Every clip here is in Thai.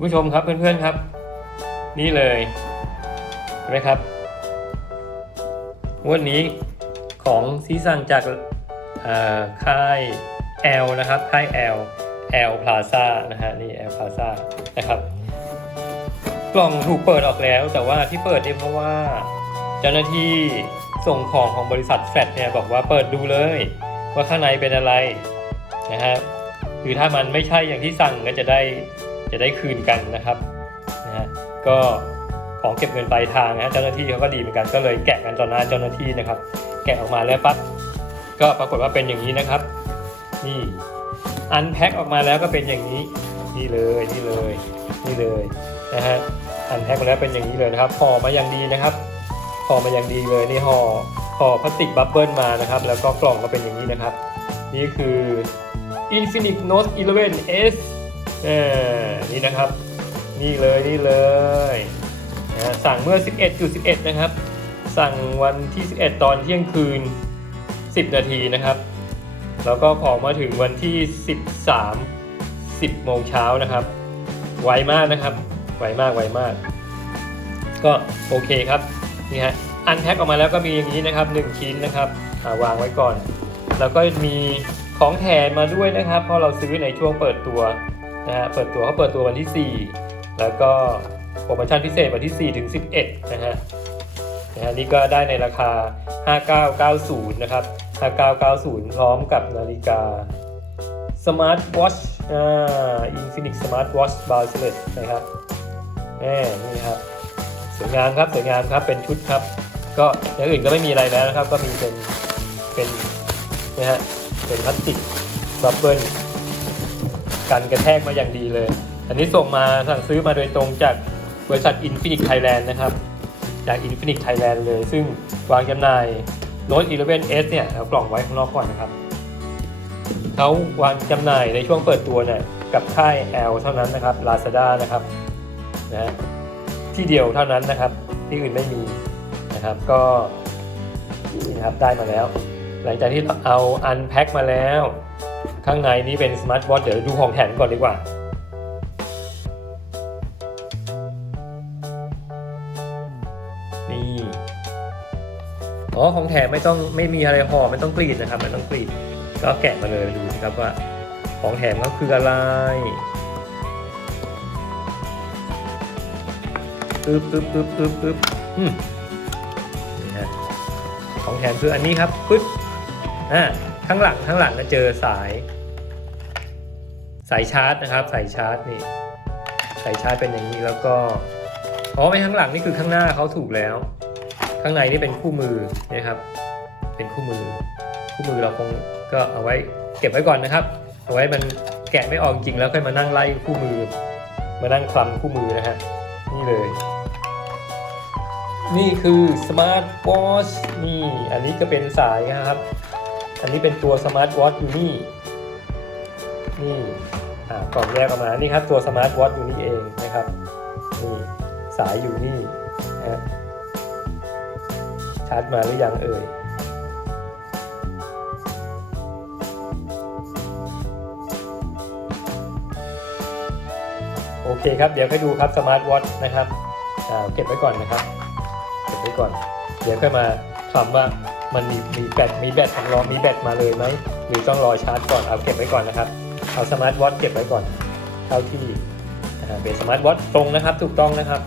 คุณผู้ชมครับเพื่อนๆครับ นี่เลยเห็นไหมครับวันนี้ของซีสั่งจากค่าย L นะครับค่าย L L Plaza นะฮะนี่ L Plaza นะครับกล่องถูกเปิดออกแล้ว แต่ว่าที่เปิดเนี่ยเพราะว่าเจ้าหน้าที่ส่งของของบริษัทแฟลตเนี่ยบอกว่าเปิดดูเลย ว่าข้างในเป็นอะไรนะฮะคือถ้ามันไม่ใช่อย่างที่สั่งก็จะได้ จะได้คืนกันนะครับนะฮะก็ของเก็บเงินปลายทางนะฮะเจ้าหน้าที่เขาก็ดีเหมือนกันก็เลยแกะกันต่อหน้าเจ้าหน้าที่นะครับ แกะออกมาแล้วปั๊บก็ปรากฏว่าเป็นอย่างนี้นะครับ นี่อันแพ็คออกมาแล้วก็เป็นอย่างนี้นี่เลยนี่เลยนี่เลยนะฮะอันแพ็คมาแล้วเป็นอย่างนี้เลยนะครับห่อมาอย่างดีนะครับห่อมาอย่างดีเลยนี่ห่อห่อพลาสติกบับเบิลมานะครับ แล้วก็กล่องก็เป็นอย่างนี้นะครับ นี่คือ Infinix Note 11s เออ นี่นะครับ นี่เลยนี่เลยนะสั่งเมื่อ 11.11 นะครับ สั่งวันที่ 11 ตอนเที่ยงคืน 10 นาทีนะครับ แล้วก็ของมาถึงวันที่ 13 10โมงเช้านะครับ ไวมากนะครับ ไวมากไวมาก ก็โอเคครับ นี่ฮะ อันแพ็คออกมาแล้วก็มีอย่างนี้นะครับ 1 ชิ้นนะครับาวางไว้ก่อน แล้วก็มีของแถมมาด้วยนะครับ เพราะเราซื้อในช่วงเปิดตัว นะฮะเปิดตัวเขาเปิดตัววันที่ 4 แล้วก็โปรโมชั่นพิเศษวันที่ 4 ถึง 11 นะฮะนะฮะนี่ก็ได้ในราคา 5990 นะครับ 5990 พร้อมกับนาฬิกา Smart Watch อ่า Infinix Smart Watch Bracelet นะครับแหมนี่ครับสวยงามครับสวยงามครับเป็นชุดครับ ก็อย่างอื่นก็ไม่มีอะไรแล้วนะครับ ก็มีเป็นเป็นนะฮะเป็นพลาสติกบับเบิล กันกระแทกมาอย่างดีเลย อันนี้ส่งมาสั่งซื้อมาโดยตรงจากบริษัท Infinix Thailand นะครับ จาก Infinix Thailand เลย ซึ่งวางจำหน่าย Note 11s เนี่ยเอากล่องไว้ข้างนอกก่อนนะครับเขาวางจำหน่ายในช่วงเปิดตัวเนี่ยกับค่าย L เท่านั้นนะครับ Lazada นะครับนะฮะที่เดียวเท่านั้นนะครับ ที่อื่นไม่มีนะครับก็นี่นะครับได้มาแล้ว หลังจากที่เราเอาอันแพ็คมาแล้ว ข้างในนี้เป็นสมาร์ทวอทเดี๋ยวดูของแถมก่อนดีกว่านี่อ๋อของแถมไม่ต้องไม่มีอะไรห่อไม่ต้องกรีดนะครับไม่ต้องกรีดก็แกะมาเลยดูสิครับว่า ของแถมก็คืออะไรปึ๊บปึ๊บปึ๊บปึ๊บปึ๊บอืมนี่ฮะของแถมคืออันนี้ครับปึ๊บอ่าข้างหลังข้างหลังจะเจอสาย สายชาร์จนะครับสายชาร์จนี่สายชาร์จเป็นอย่างนี้แล้วก็อ๋อไม่ข้างหลังนี่คือข้างหน้าเขาถูกแล้ว ข้างในนี่เป็นคู่มือนะครับ เป็นคู่มือ คู่มือเราคงก็เอาไว้เก็บไว้ก่อนนะครับ เอาไว้มันแกะไม่ออกจริงแล้วค่อยมานั่งไล่คู่มือ มานั่งคลำคู่มือนะฮะนี่เลย นี่คือ Smart Watch นี่อันนี้ก็เป็นสายนะครับ อันนี้เป็นตัว Smart Watch อยู่นี่ นี่กล่องแยกออกมา นี่ครับตัว Smart Watch อยู่นี่เองนะครับ นี่สายอยู่นี่นะชาร์จมาหรือยังเอ่ยโอเคครับ เดี๋ยวไปดูครับสมาร์ทวอทนะครับอ่าเก็บไว้ก่อนนะครับ เก็บไว้ก่อน เดี๋ยวค่อยมาถามว่ามันมีมีแบตมีแบตสำรองมีแบตมาเลยไหมหรือต้องรอชาร์จก่อนเอาเก็บไว้ก่อนนะครับ เอาสมาร์ทวอทเก็บไว้ก่อนเท่าที่เป็นสมาร์ทวอทตรงนะครับถูกต้องนะครับ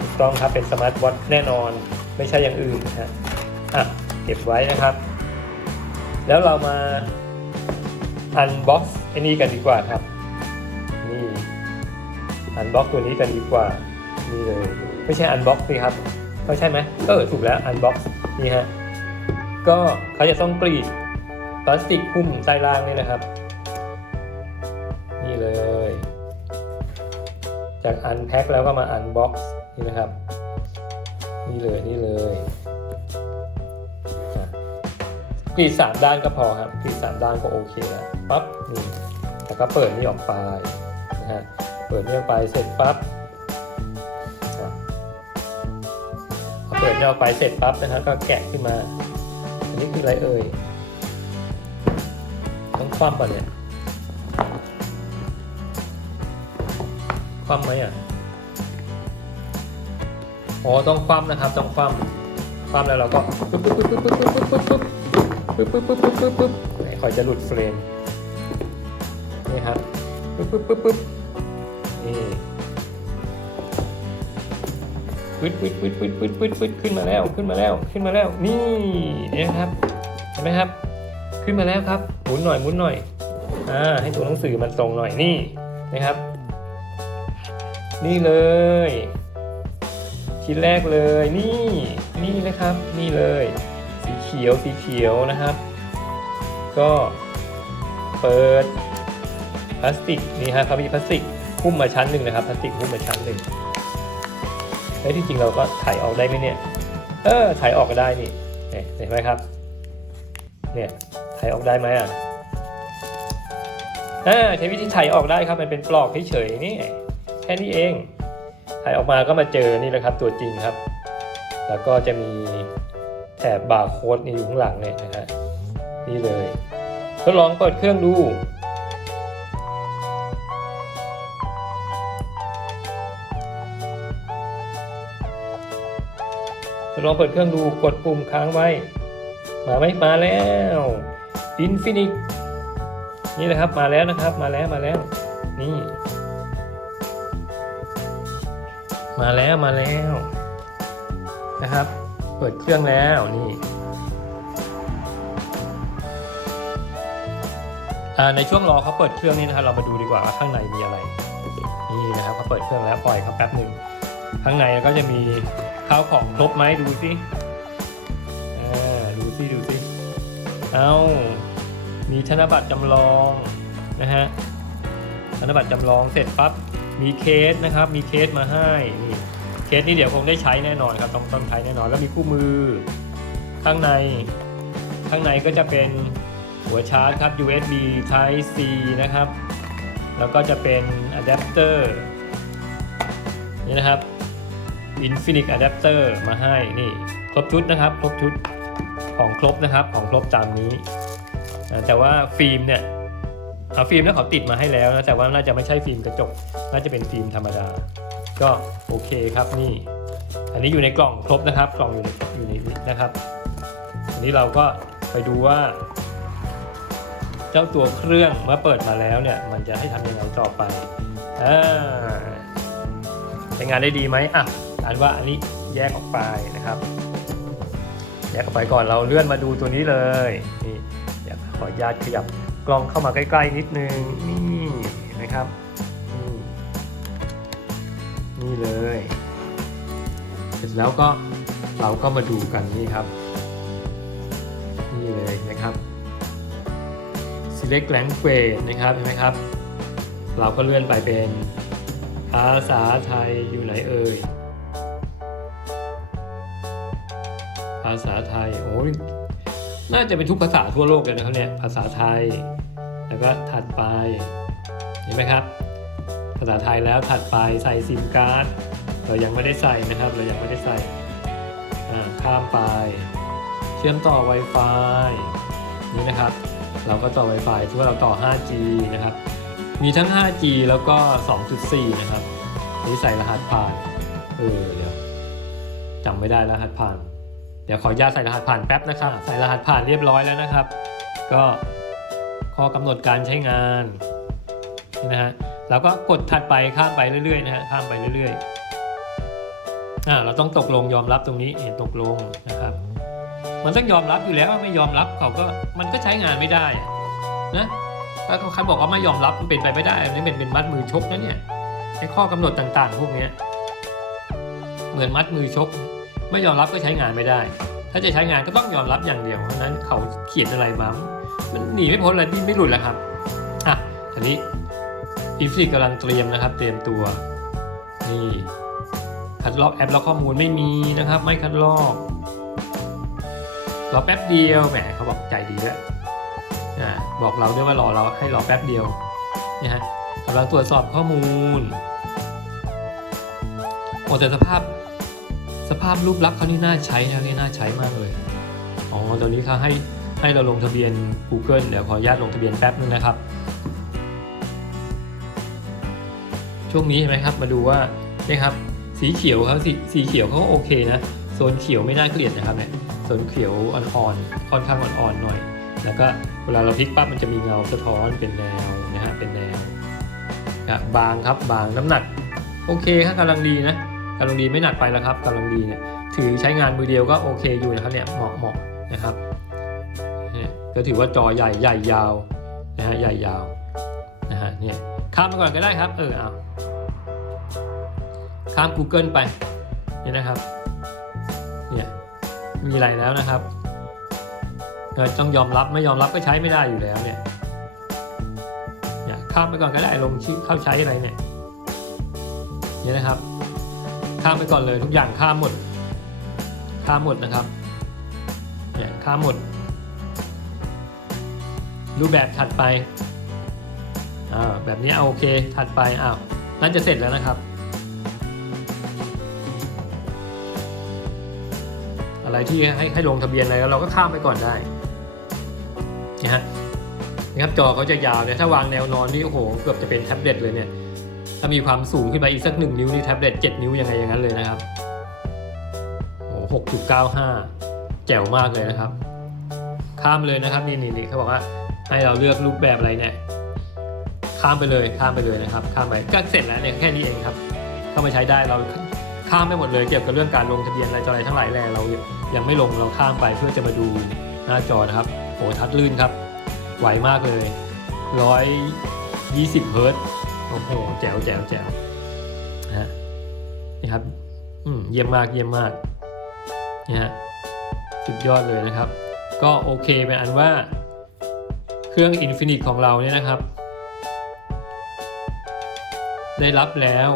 ถูกต้องครับเป็นสมาร์ทวอทแน่นอนไม่ใช่อย่างอื่นนะฮะอะเก็บไว้นะครับ แล้วเรามาอันบ็อกซ์ไอ้นี่กันดีกว่าครับนี่อันบ็อกซ์ตัวนี้กันดีกว่านี่เลยไม่ใช่อันบ็อกซ์สิครับเขาใช่ไหมเออถูกแล้วอันบ็อกซ์นี่ฮะก็เขาจะต้องกรีด พลาสติกหุ้มใต้ล่างนี่นะครับ นี่เลย จากอันแพ็คแล้วก็มาอันบ็อกซ์นี่นะครับ นี่เลยนี่เลยกรีดสามด้านก็พอครับกรีดสามด้านก็โอเคแล้วปั๊บนี่แล้วก็เปิดนี่ออกไปนะฮะเปิดนี่ออกไปเสร็จปั๊บอะเปิดนี่ออกไปเสร็จปั๊บนะฮะก็แกะขึ้นมาอันนี้คืออะไรเอ่ย คว่ำก่อนเนี่ยคว่ำไหมอะอ๋อต้องคว่ำนะครับ ต้องคว่ำคว่ำแล้วเราก็ปึ๊บปึ๊บปึ๊บปึ๊บปึ๊บปึ๊บปึ๊บปึ๊บปึ๊บปึ๊บปึ๊บปึ๊บไหนคอยจะหลุดเฟรมนี่ครับปึ๊บปึ๊บปึ๊บปึ๊บนี่ปึ๊ดปึ๊ดปึ๊ดปึ๊ดปึ๊ดปึ๊ดขึ้นมาแล้วขึ้นมาแล้วขึ้นมาแล้วนี่นี่ยครับเห็นไหมครับ ขึ้นมาแล้วครับ หมุนหน่อยหมุนหน่อยอ่าให้ตัวหนังสือมันตรงหน่อยนี่นะครับ นี่เลย ชิ้นแรกเลยนี่ นี่นะครับ นี่เลย สีเขียวสีเขียวนะครับ ก็เปิดพลาสติกนี่ฮะเขามีพลาสติกหุ้มมาชั้นหนึ่งนะครับพลาสติกหุ้มมาชั้นหนึ่งเฮ้ยที่จริงเราก็ถ่ายออกได้ไหมเนี่ย เออถ่ายออกก็ได้นี่เห็นไหมครับ เนี่ย ถ่ายออกได้ไหมอะอ่าใช้วิธีถ่ายออกได้ครับมันเป็นปลอกเฉยๆนี่แค่นี้เอง ถ่ายออกมาก็มาเจอนี่แหละครับตัวจริงครับ แล้วก็จะมีแถบบาร์โค้ดนี่อยู่ข้างหลังเนี่ยนะฮะนี่เลยทดลองเปิดเครื่องดูทดลองเปิดเครื่องดูกดปุ่มค้างไว้ มาไหมมาแล้ว อินฟินิตนี่นะครับมาแล้วนะครับมาแล้วมาแล้วนี่ มาแล้วมาแล้วนะครับ เปิดเครื่องแล้วนี่ในช่วงรอเขาเปิดเครื่องนี้นะครับเรามาดูดีกว่าว่าข้างในมีอะไรนี่นะครับเขาเปิดเครื่องแล้วปล่อยเขาแป๊บหนึ่งข้างในก็จะมีข้าวของครบไหมดูสิ เอามีธนบัตรจำลองนะฮะธนบัตรจำลองเสร็จปั๊บมีเคสนะครับ มีเคสมาให้นี่เคสนี้เดี๋ยวคงได้ใช้แน่นอนครับต้องต้องใช้แน่นอน แล้วมีคู่มือข้างในข้างในก็จะเป็นหัวชาร์จครับ USB Type C นะครับ แล้วก็จะเป็นอะแดปเตอร์นี่นะครับ Infinix Adapter มาให้นี่ ครบชุดนะครับ ครบชุด ของครบนะครับของครบตามนี้นะแต่ว่าฟิล์มเนี่ยเอาฟิล์มเนี่ยเขาติดมาให้แล้วนะแต่ว่าน่าจะไม่ใช่ฟิล์มกระจก น่าจะเป็นฟิล์มธรรมดา ก็โอเคครับนี่ อันนี้อยู่ในกล่องครบนะครับ กล่องอยู่ในอยู่ในนี้นะครับอันนี้เราก็ไปดูว่า เจ้าตัวเครื่องเมื่อเปิดมาแล้วเนี่ย มันจะให้ทำยังไงต่อไปอ่าใช้งานได้ดีไหมอะอ่านว่าอันนี้แยกออกไปนะครับ แยกออกไปก่อนเราเลื่อนมาดูตัวนี้เลยนี่อยากขออนุญาตขยับกล้องเข้ามาใกล้ ๆ นิดนึงนี่นะครับนี่นี่เลย เสร็จแล้วก็เราก็มาดูกันนี่ครับ นี่เลยนะครับ select language นะครับเห็นไหมครับ เราก็เลื่อนไปเป็นภาษาไทยอยู่ไหนเอ่ยาษาไทยโอ้ยน่าจะเป็นทุกภาษาทั่วโลกเลยนะครับเนี่ยภาษาไทย แล้วก็ถัดไปเห็นไหมครับ ภาษาไทยแล้วถัดไปใส่ซิมการ์ดเรายังไม่ได้ใส่นะครับ เรายังไม่ได้ใส่ข้ามไป เชื่อมต่อ Wi-Fi นี่นะครับ เราก็ต่อ Wi-Fi ที่ว่าเราต่อ 5G นะครับ มีทั้ง 5G แล้วก็ 2.4 นะครับ นี่ใส่รหัสผ่าน เออ เดี๋ยวจำไม่ได้รหัสผ่าน เดี๋ยวขออนุญาตใส่รหัสผ่านแป๊บนะครับ ใส่รหัสผ่านเรียบร้อยแล้วนะครับ ก็ข้อกำหนดการใช้งานนี่นะฮะเราก็กดถัดไปข้ามไปเรื่อยๆนะฮะข้ามไปเรื่อยๆอ่าเราต้องตกลงยอมรับตรงนี้เห็นตกลงนะครับ มันต้องยอมรับอยู่แล้วไม่ยอมรับเขาก็มันก็ใช้งานไม่ได้นะถ้าเขาบอกว่าไม่ยอมรับมันเป็นไปไม่ได้อันนี้เป็นเป็นมัดมือชกนะเนี่ยไอ้ข้อกำหนดต่างๆ พวกเนี้ยเหมือนมัดมือชก ไม่ยอมรับก็ใช้งานไม่ได้ ถ้าจะใช้งานก็ต้องยอมรับอย่างเดียวเพราะนั้นเขาเขียนอะไรมามันหนีไม่พ้นอะไรที่ไม่หลุดแล้วครับอะทีนี้อินฟิกกำลังเตรียมนะครับ เตรียมตัวนี่คัดลอกแอปแล้วข้อมูลไม่มีนะครับ ไม่คัดลอกรอแป๊บเดียวแหมเขาบอกใจดีด้วยอ่าบอกเราด้วยว่ารอเราให้รอแป๊บเดียวนี่ฮะกำลังตรวจสอบข้อมูลโอ้แต่สภาพ สภาพรูปลักษณ์เขานี่น่าใช้นะนี่น่าใช้มากเลย อ๋อตอนนี้เขาให้ให้เราลงทะเบียน Google เดี๋ยวขออนุญาตลงทะเบียนแป๊บนึงนะครับ ช่วงนี้เห็นไหมครับ มาดูว่าเนี่ยครับ สีเขียวครับสสีเขียวเขาก็โอเคนะ โซนเขียวไม่น่าเกลียดนะครับเนี่ย โซนเขียวอ่อนๆ ค่อนข้างอ่อนๆหน่อย แล้วก็เวลาเราพลิกปั๊บมันจะมีเงาสะท้อนเป็นแนวนะฮะ เป็นแนว บางครับ บาง น้ำหนัก โอเคครับกำลังดีนะ กำลังดีไม่หนักไปแล้วครับกำลังดีเนี่ยถือใช้งานมือเดียวก็โอเคอยู่นะครับเนี่ยเหมาะเหมาะนะครับเนี่ยก็ถือว่าจอใหญ่ใหญ่ยาวนะฮะใหญ่ยาวนะฮะเนี่ยข้ามไปก่อนก็ได้ครับ เออเอาข้าม Google ไปเนี่ยนะครับเนี่ยมีอะไรแล้วนะครับเออต้องยอมรับไม่ยอมรับก็ใช้ไม่ได้อยู่แล้วเนี่ยเนี่ยข้ามไปก่อนก็ได้ลงชื่อเข้าใช้อะไรเนี่ยเนี่ยนะครับ ข้ามไปก่อนเลยทุกอย่างข้ามหมด ข้ามหมดนะครับเนี่ยข้ามหมด รูปแบบถัดไปอ่าแบบนี้เอาโอเคถัดไปอ้าวนั่นจะเสร็จแล้วนะครับ อะไรที่ให้ให้ลงทะเบียนอะไรแล้วเราก็ข้ามไปก่อนได้นะฮะนะครับจอเขาจะยาวเนี่ยถ้าวางแนวนอนนี่โอ้โหเกือบจะเป็นแท็บเล็ตเลยเนี่ย ถ้ามีความสูงขึ้นไปอีกสักหนึ่งนิ้วนี่แท็บเล็ตเจ็ดนิ้วยังไงอย่างนั้นเลยนะครับโอ้หกจุดเก้าห้าแจ๋วมากเลยนะครับ ข้ามเลยนะครับนี่นี่นี่เขาบอกว่าให้เราเลือกรูปแบบอะไรเนี่ยข้ามไปเลยข้ามไปเลยนะครับ ข้ามไปก็เสร็จแล้วเนี่ยแค่นี้เองครับเข้ามาใช้ได้เราข้ามไปหมดเลยเกี่ยวกับเรื่องการลงทะเบียนอะไรต่ออะไรทั้งหลายแหล่เรายังไม่ลงเราข้ามไปเพื่อจะมาดูหน้าจอนะครับโอ้ทัดลื่นครับไวมากเลยร้อยยี่สิบเฮิร์ตซ์ โอ้โหแจ๋วแจ๋วแจ๋วนะฮะนี่ครับอืมเยี่ยมมากเยี่ยมมากนี่ฮะสุดยอดเลยนะครับ ก็โอเคเป็นอันว่า เครื่อง Infinite ของเราเนี่ยนะครับ ได้รับแล้ว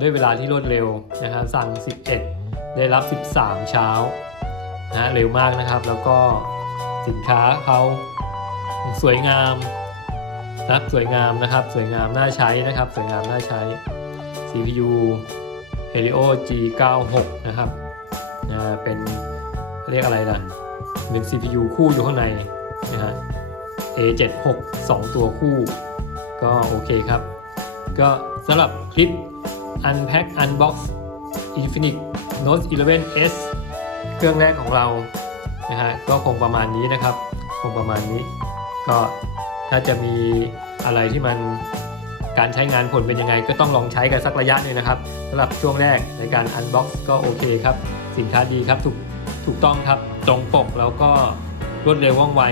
ด้วยเวลาที่รวดเร็วนะครับสั่ง 11 ได้รับ 13 เช้านะเร็วมากนะครับ แล้วก็สินค้าเขาสวยงาม นะสวยงามนะครับ สวยงามน่าใช้นะครับ สวยงามน่าใช้ CPU Helio G96 นะครับนะเป็นเรียกอะไรนะเป็น CPU คู่อยู่ข้างในนะฮะ A76 2 ตัวคู่ ก็โอเคครับ ก็สำหรับคลิป Unpack Unbox Infinix Note 11s เครื่องแรกของเรานะฮะก็คงประมาณนี้นะครับ คงประมาณนี้ก็ ถ้าจะมีอะไรที่มันการใช้งานผลเป็นยังไง ก็ต้องลองใช้กันสักระยะหนึ่งนะครับสำหรับช่วงแรกในการ Unbox ก็โอเคครับ สินค้าดีครับถูกถูกต้องครับตรงปกแล้วก็รวดเร็วว่องไว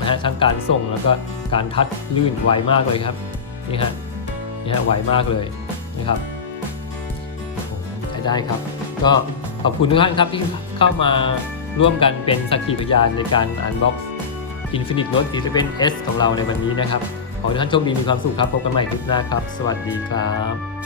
นะฮะทั้งการส่งแล้วก็การทัดลื่นไวมากเลยครับนี่ฮะนี่ฮะไวมากเลยนะครับใช้ได้ครับ ก็ขอบคุณทุกท่านครับที่เข้ามาร่วมกันเป็นสักขีพยานในการ Unbox Infinite Note 11s ของเราในวันนี้นะครับ ขอให้ทุกท่านโชคดีมีความสุขครับ พบกันใหม่คลิปหน้าครับ สวัสดีครับ